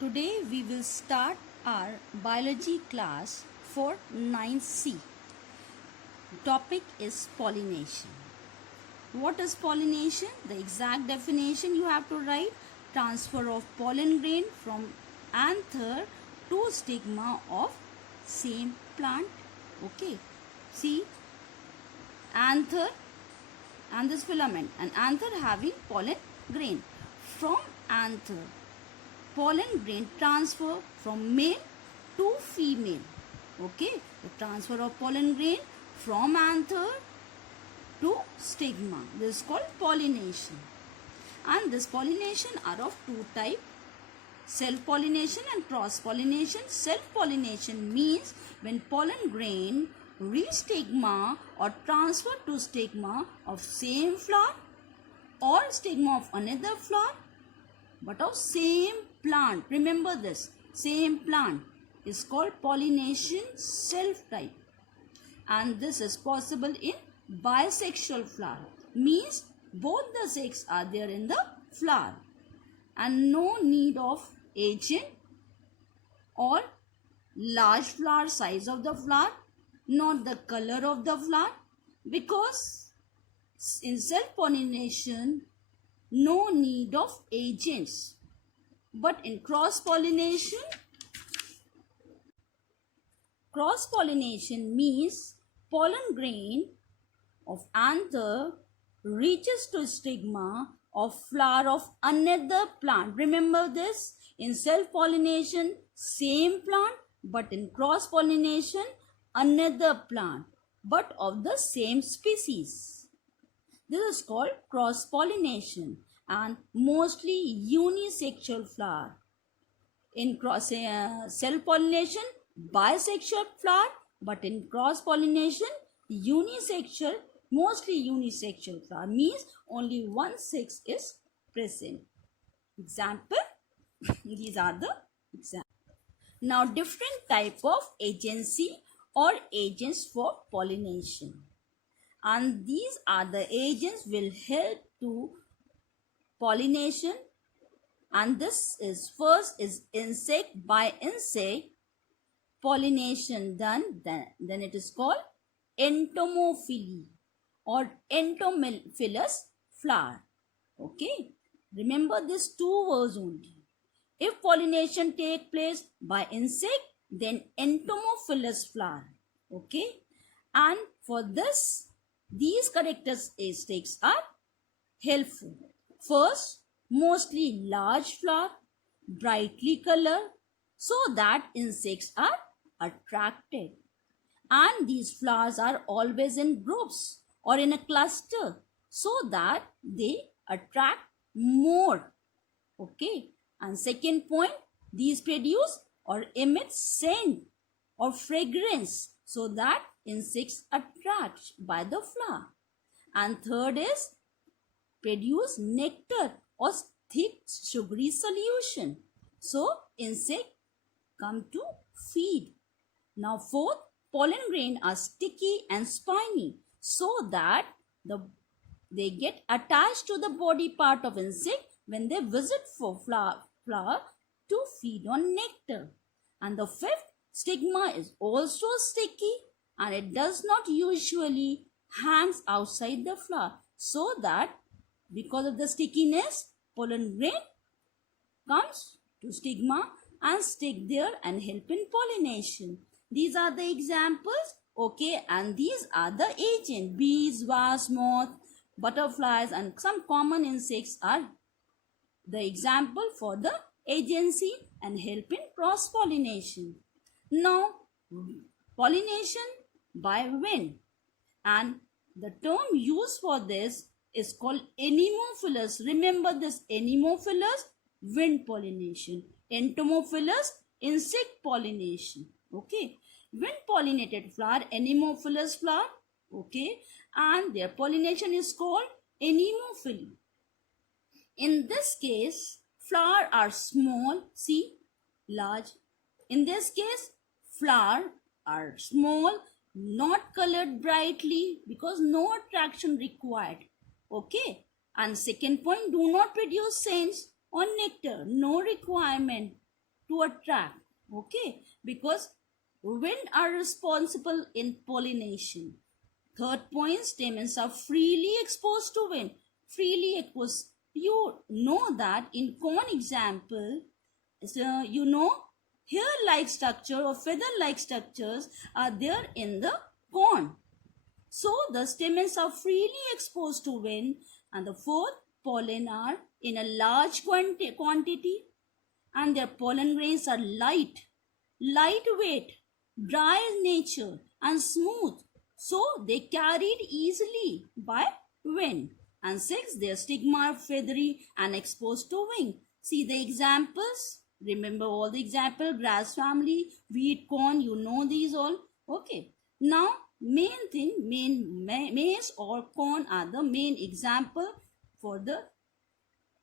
Today we will start our biology class for 9C. Topic is pollination. What is pollination? The exact definition you have to write: transfer of pollen grain from anther to stigma of same plant. Okay. See, anther and this filament, an anther having pollen grain. From anther, pollen grain transfer from male to female. Okay, the transfer of pollen grain from anther to stigma, this is called pollination. And this pollination are of two types: self-pollination and cross-pollination. Self-pollination means when pollen grain reach stigma or transfer to stigma of same flower or stigma of another flower, but of same plant. Remember this, same plant is called pollination self-type. And this is possible in bisexual flower, means both the sex are there in the flower and no need of agent or large flower size of the flower, not the color of the flower, because in self-pollination no need of agents. But in cross-pollination means pollen grain of anther reaches to stigma of flower of another plant. Remember this, in self-pollination same plant, but in cross-pollination another plant, but of the same species. This is called cross-pollination and mostly unisexual flower. In self-pollination, bisexual flower, but in cross-pollination, unisexual, mostly unisexual flower, means only one sex is present. Example, these are the examples. Now, different type of agency or agents for pollination. And these are the agents will help to pollination. And this is first is insect. By insect pollination done, then it is called entomophily or entomophilous flower. Okay, remember these two words only. If pollination take place by insect, then entomophilous flower. Okay, and for this, these characteristics are helpful. First, mostly large flower, brightly colored, so that insects are attracted. And these flowers are always in groups or in a cluster, so that they attract more. Okay. And second point, these produce or emit scent or fragrance, so that insects attract by the flower. And third is produce nectar or thick sugary solution, so insect come to feed. Now fourth, pollen grain are sticky and spiny, so that they get attached to the body part of insect when they visit for flower to feed on nectar. And the fifth, stigma is also sticky and it does not usually hangs outside the flower, so that because of the stickiness, pollen grain comes to stigma and stick there and help in pollination. These are the examples. Okay, and these are the agents: bees, wasps, moth, butterflies, and some common insects are the example for the agency and help in cross-pollination. Now, pollination by wind, and the term used for this is called anemophilous. Remember this, anemophilous, wind pollination. Entomophilous, insect pollination. Okay, wind pollinated flower, anemophilous flower. Okay, and their pollination is called anemophily. In this case, flower are small, see, large. In this case, flower are small, not colored brightly, because no attraction required. Okay, and second point, do not produce scents or nectar, no requirement. to attract. Okay, because wind are responsible in pollination. Third point, stamens are freely exposed to wind. Freely exposed. You know that in corn example, so you know hair-like structure or feather-like structures are there in the corn. So the stamens are freely exposed to wind. And the fourth, pollen are in a large quantity, and their pollen grains are lightweight, dry in nature, and smooth. So they carried easily by wind. And six, their stigma are feathery and exposed to wind. See the examples. Remember all the example, grass family, wheat, corn, you know these all. Okay. Now, maize or corn are the main example for the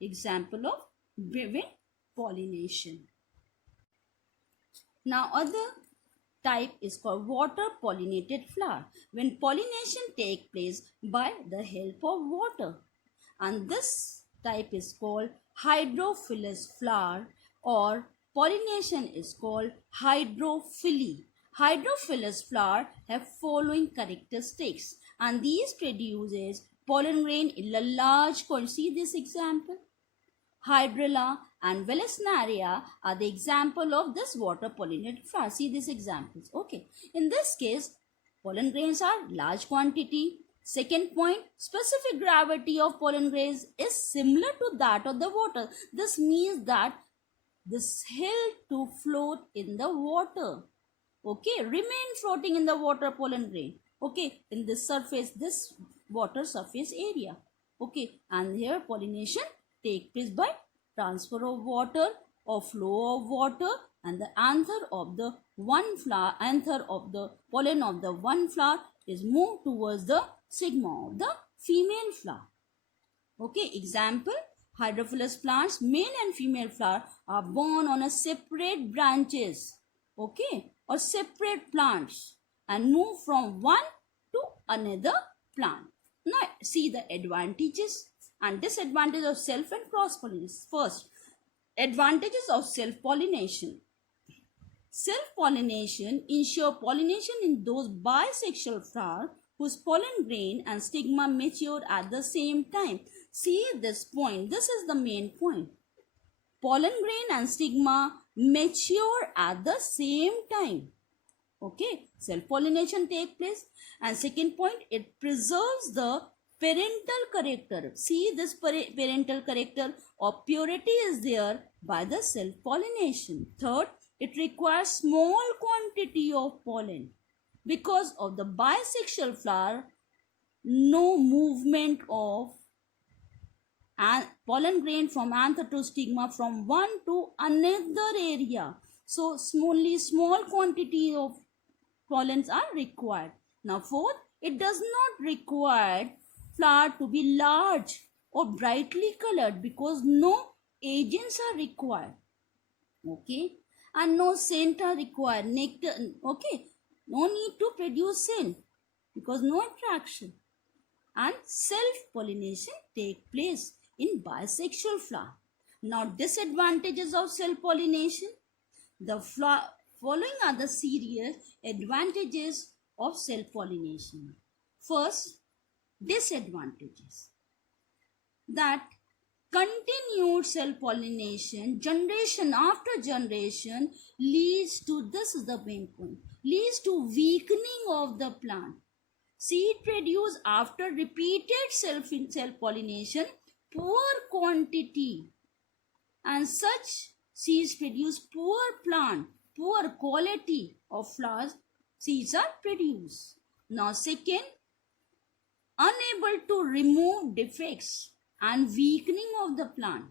example of wind pollination. Now, other type is called water pollinated flower, when pollination takes place by the help of water. And this type is called hydrophilous flower, or pollination is called hydrophily. Hydrophilous flower have following characteristics, and these produces pollen grain in a large quantity. See this example. Hydrilla and Vallisneria are the example of this water pollinated flower. See these examples. Okay. In this case, pollen grains are large quantity. Second point, specific gravity of pollen grains is similar to that of the water. This means that this help to float in the water. Okay, remain floating in the water pollen grain. Okay, in this surface, this water surface area. Okay, and here pollination take place by transfer of water or flow of water, and the anther of the pollen of the one flower is moved towards the stigma of the female flower. Okay, example, hydrophilous plants, male and female flower are born on a separate branches. Okay, or separate plants and move from one to another plant. Now see the advantages and disadvantages of self and cross pollination. First, advantages of self-pollination. Self-pollination ensure pollination in those bisexual flowers whose pollen grain and stigma mature at the same time. See this point. This is the main point. Pollen grain and stigma mature at the same time. Okay, self-pollination take place. And second point, it preserves the parental character. See this parental character or purity is there by the self-pollination. Third, it requires small quantity of pollen. Because of the bisexual flower, no movement of pollen grain from anther to stigma from one to another area. So only small quantity of pollens are required. Now fourth, it does not require flower to be large or brightly colored because no agents are required. Okay, and no scent are required. Nectar. Okay, no need to produce scent because no attraction. And self-pollination take place in bisexual flower. Now disadvantages of self-pollination. The following are the serious advantages of self-pollination. First, disadvantages. That continued self-pollination, generation after generation, leads to, this is the main point, leads to weakening of the plant. Seed produced after repeated self-pollination, poor quantity, and such seeds produce poor plant, poor quality of flowers, seeds are produced. Now second, unable to remove defects and weakening of the plant,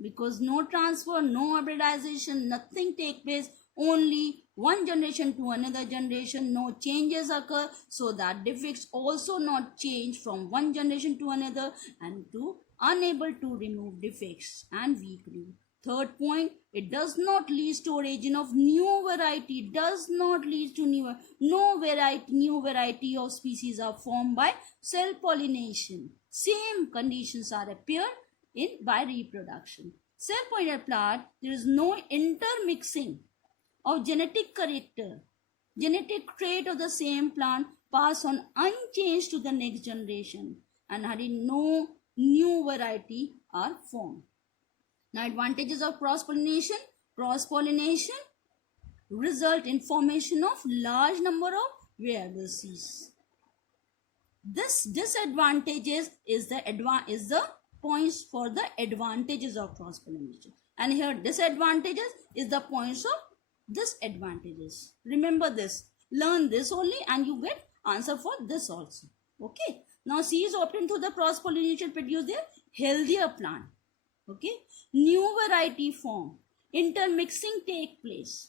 because no transfer, no hybridization, nothing take place, only one generation to another generation, no changes occur, so that defects also not change from one generation to another, and to unable to remove defects and weakening. Third point, it does not lead to origin of new variety, does not lead to new variety of species are formed by self-pollination. Same conditions are appear in by reproduction. self-pollinated plant, there is no intermixing of genetic character. Genetic trait of the same plant pass on unchanged to the next generation, and no new variety are formed. Now, advantages of cross-pollination. Cross-pollination result in formation of large number of viable seeds. This disadvantages is the points for the advantages of cross-pollination, and here disadvantages is the points of disadvantages. Remember this, learn this only, and you get answer for this also. Okay, now seeds obtained through the cross-pollination produce a healthier plant. Okay, new variety form, intermixing take place.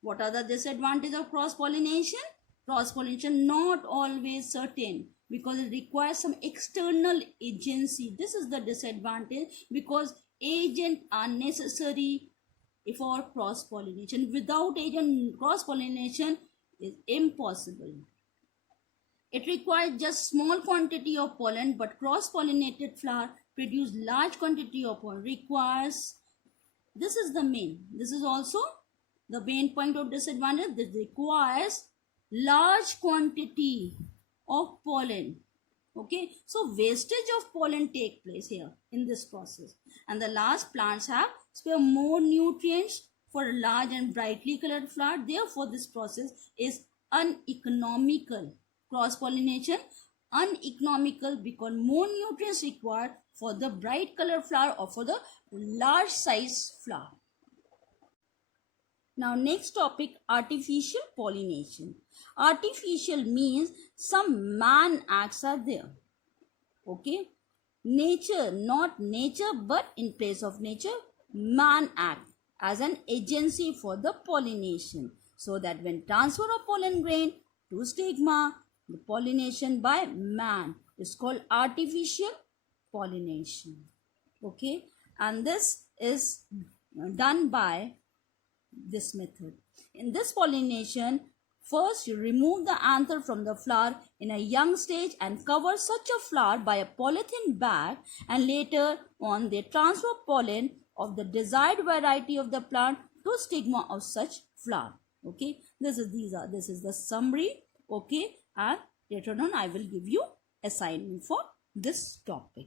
What are the disadvantages of cross-pollination? Cross-pollination not always certain because it requires some external agency. This is the disadvantage, because agents are necessary for cross-pollination. Without agent, cross-pollination is impossible. It requires just small quantity of pollen, but cross-pollinated flower produce large quantity of pollen. Requires, this is the main, this is also the main point of disadvantage. This requires large quantity of pollen. Okay, so wastage of pollen take place here in this process. And the last, plants have spare more nutrients for a large and brightly colored flower. Therefore, this process is uneconomical. Cross-pollination uneconomical because more nutrients required for the bright colored flower or for the large size flower. Now, next topic, artificial pollination. Artificial means some man acts are there. Okay, nature, not nature, but in place of nature, man act as an agency for the pollination, so that when transfer of pollen grain to stigma, the pollination by man is called artificial pollination. Okay, and this is done by this method. In this pollination, first you remove the anther from the flower in a young stage and cover such a flower by a polythene bag, and later on they transfer pollen of the desired variety of the plant to stigma of such flower. Okay, this is the summary. Okay, and later on I will give you assignment for this topic.